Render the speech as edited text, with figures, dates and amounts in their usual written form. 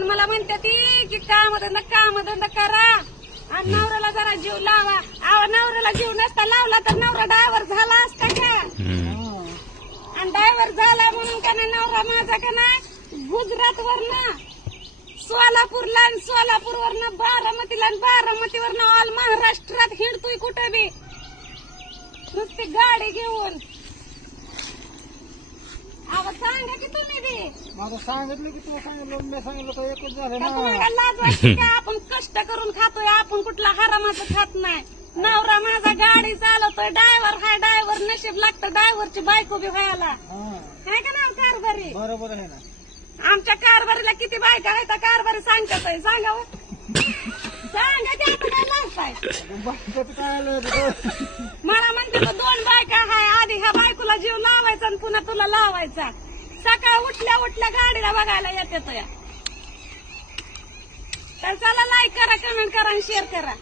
आणि मला म्हणते ती की काम धंदा करा आणि नवऱ्याला जरा जीव लावा. नवऱ्याला जीव नसता लावला तर नवरा ड्रायव्हर झाला असता का? आणि ड्रायव्हर झाला म्हणून का नाही नवरा माझा का नाही गुजरात वरनं सोलापूरला आणि सोलापूरवरनं बारामतीला आणि बारामतीवरनं ऑल महाराष्ट्रात हिंडतोय कुठे बी नुसती गाडी घेऊन. सांगा की तुम्ही बी. माझं सांगितलं की तुला सांगितलं मी सांगितलं तर एकच झालं ना. तुम्हाला लाज वाटते का? आपण कष्ट करून खातोय, आपण कुठला हरामाचं खात नाही. नवरा माझा गाडी चालवतोय, ड्रायव्हर हाय, ड्रायव्हर नशीब लागतं ड्रायव्हरची बायको बी व्हायला. काय का नाव कारभारी? बरोबर आहे ना. आमच्या कारभारीला किती बायका आहेत कारभारी सांगतात सांगावं. सांगा की आता काय लाजताय? मला म्हणते तर 2 बायका हाय, आधी ह्या बायकोला जीव लावायचा आणि पुन्हा तुला लावायचा. सकाळ उठल्या गाडीला बघायला येते तर चला लाईक करा, कमेंट करा आणि शेअर करा.